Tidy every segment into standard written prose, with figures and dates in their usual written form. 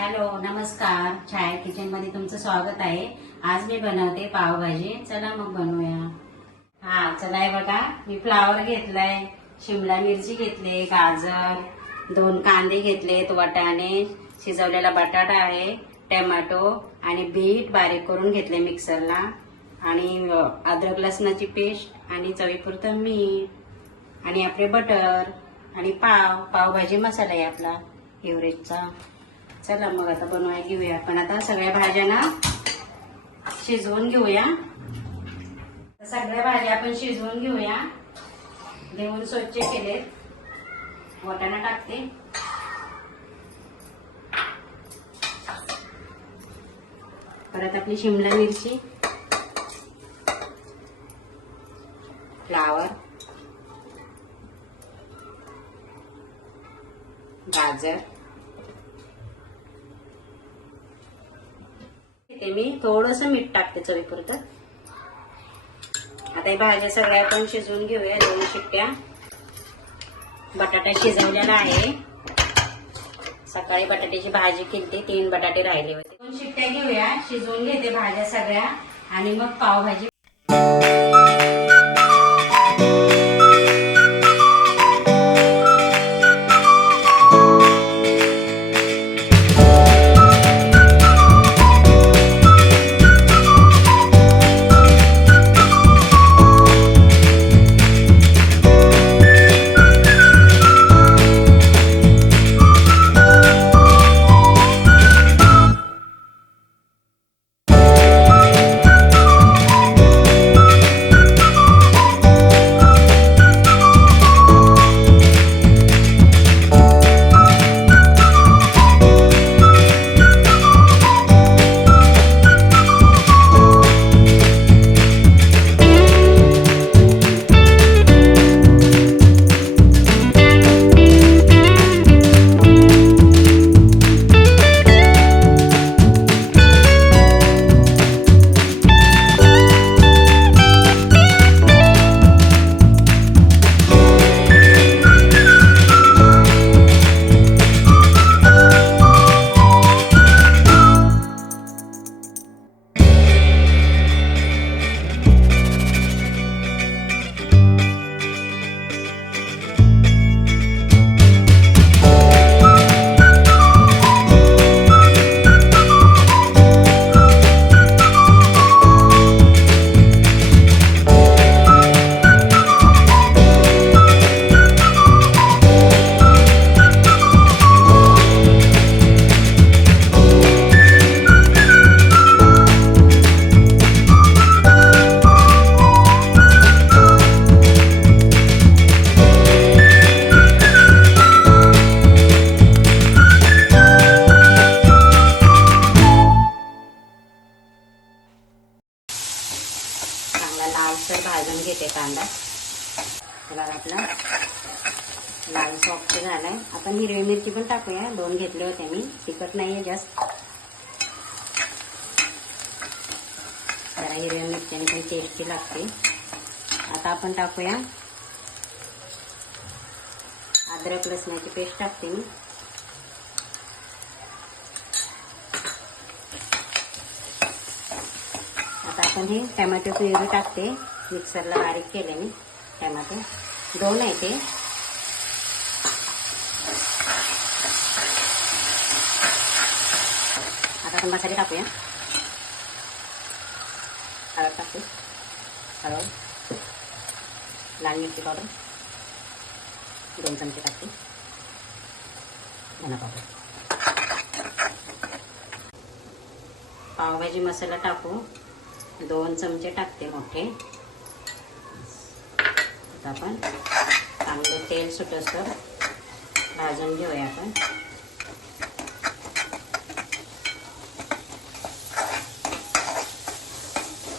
Hello नमस्कार, छाया kitchen मध्ये तुमचं स्वागत आहे। आज मी बनवते पावभाजी। चला मग बनवूया। हा चला, हे बघा मी फ्लावर घेतलाय, शिमला मिरची घेतली, गाजर, 2 कांदे घेतलेत, वाटाणे, शिजवलेला बटाटा आहे, टोमॅटो आणि बीट बारीक करून घेतले मिक्सरला, आणि अद्रक लसणाची पेस्ट आणि चवीपुरतं मीठ आणि आपले बटर आणि पावभाजी मसाला आहे आपला एव्हरेजचा। चला मग आता बनवायला घेऊया। आपण आता सगळ्या भाज्या ना शिजवून घेऊया। सगळ्या भाज्या आपण शिजवून घेऊया। घेऊन स्वच्छ केलेत, वाटाणा टाकते, परत आपली शिमला मिरची, फ्लावर, गाजर, मी थोडंसं मीठ टाकते चवीपुरतं। आता ही भाज्या सगळ्या आपण शिजवून घेऊया 2 शिट्ट्या। बटाटा शिजवलेला आहे, सकाळी बटाट्याची भाजी केली, 3 बटाटे राहिले होते। 2 शिट्ट्या घेऊया, शिजवून घेते भाज्या सगळ्या आणि मग पावभाजी। लालसर भाजून घेते कांदा। त्याला आपला लाल सॉफ्ट झालाय। आपण हिरवी मिरची पण टाकूया, 2 घेतले होते मी, तिखट नाहीये जास्त, जरा हिरव्या मिरच्याने पण टेस्टी लागते। आता आपण टाकूया अद्रक लसणाची पेस्ट टाकते मी। आता आपण हे टोमॅटो प्युरी टाकते, मिक्सरला बारीक केले मी टोमॅटो, 2 आहे ते। आता आपण मसाले टाकूया, हळद टाकते, हळद, लाल मिरची पावडर 2 चमचे टाकते, धना पावडर, पावभाजी मसाला टाकू 2 चमचे टाकते मोठे। आता आपण चांगलं तेल सुटसर भाजून घेऊया आपण।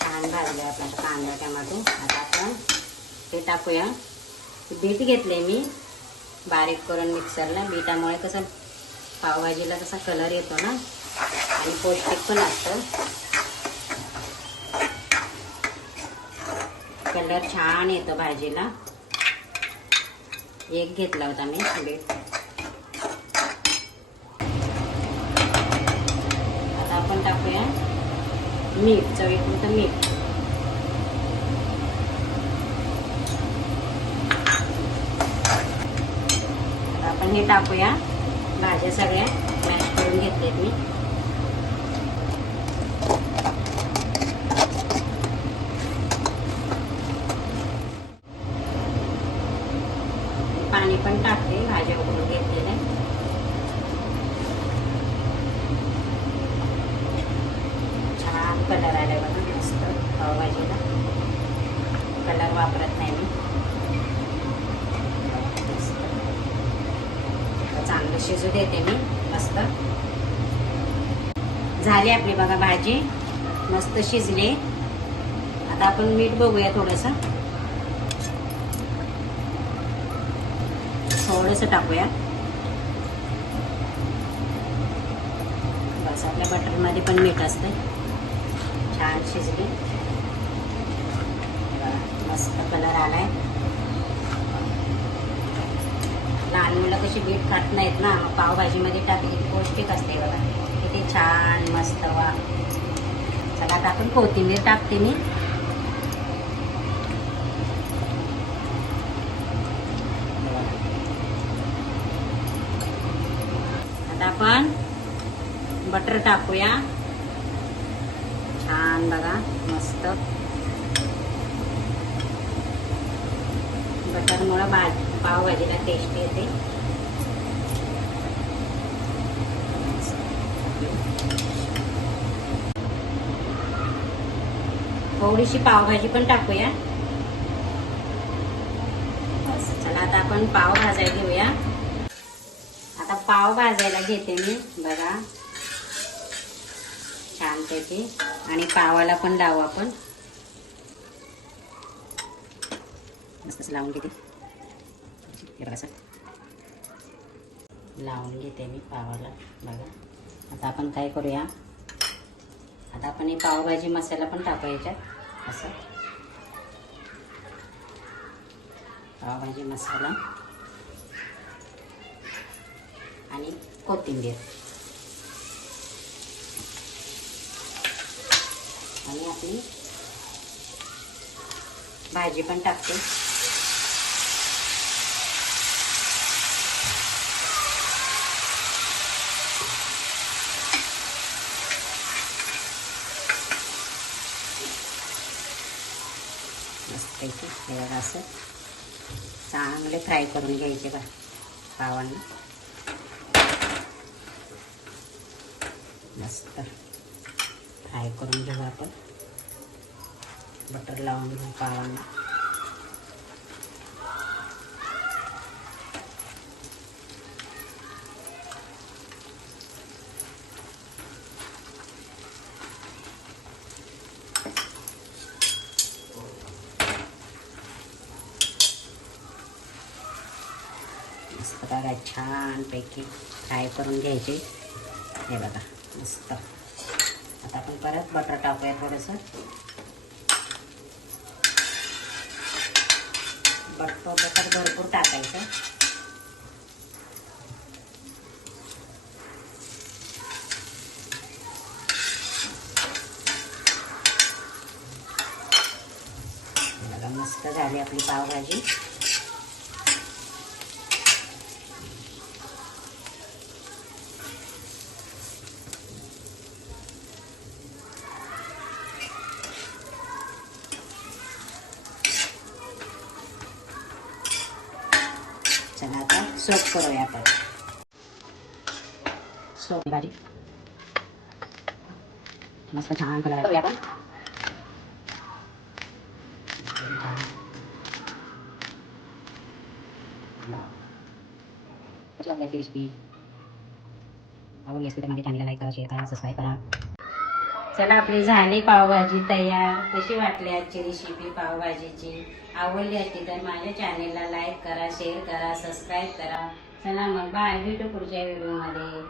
छान भाजले आपला कांदा टोमॅटो। आता आपण ते टाकूया। बीट घेतले मी बारीक करून मिक्सरला, बीटामुळे कसं पावभाजीला कसा कलर येतो ना, आणि पौष्टिक पण असतं, कलर छान येतो भाजीला। 1 घेतला होता मी बीट। टाकूया मीठ, चवीपुरतं मीठ. आता आपण हे टाकूया. भाज्या सगळ्या मॅश करून घेतलेत मी. पाणी पण टाकते भाज्या उकळून घेतलेल्या. छान कलर आलाय बघा मस्त पावभाजीला. कलर वापरत नाही मी. चांगलं शिजू देते मी मस्त. झाली आपली बघा भाजी मस्त शिजले. आता आपण मीठ बघूया थोडंसं. थोडंसं टाकूया. बस आपल्या बटरमध्ये पण मीठ असतं. छान शिजली. मस्त कलर आलाय. लहान मुलं कशी बीट खात नाहीत ना, पावभाजीमध्ये टाकली पौष्टिक असते बघा. किती छान मस्त. वा चला आता आपण कोथिंबीर टाकते मी. आता आपण बटर टाकूया. छान बघा मस्त. बटरमुळं पावभाजीला टेस्ट येते. थोडीशी पावभाजी पण टाकूया. चला आता आपण पाव भाजायला घेऊया. आता पाव भाजायला घेते मी बघा छानपैकी. आणि पावाला पण लावू आपण. मस्त लावून घेते. लावून घेते मी पावाला बघा. आता आपण काय करूया. आता आपण हे पावभाजी मसाला पण टाकू याच्यात. असं पावभाजी मसाला आणि कोथिंबीर आणि आपली भाजी पण टाकते. मस्तपैकी हे बघा असं चांगले फ्राय करून घ्यायचे बघा पावांना. मस्त फ्राय करून घेऊ आपण. बटर लावून घेऊ पावांना. मस्त बघा छानपैकी फ्राय करून घ्यायचे. हे बघा मस्त. आता आपण परत बटर टाकूया थोडंसं. बटर भरपूर टाकायचं. बघा मस्त झाली आपली पावभाजी. चला आता सोप करूया आपण. सोप भाजी मस्त छान करूया आपण. रेसिपी आवडली असेल तर माझ्या चॅनलला लाईक करा, शेअर करा, सबस्क्राईब करा. चला आपली झाली पावभाजी तयार. कशी वाटली आजची रेसिपी पावभाजीची. आवडली असती तर माझ्या चॅनलला लाईक करा, शेअर करा, सबस्क्राईब करा. चला मग बाय. भेटू पुढच्या व्हिडिओमध्ये.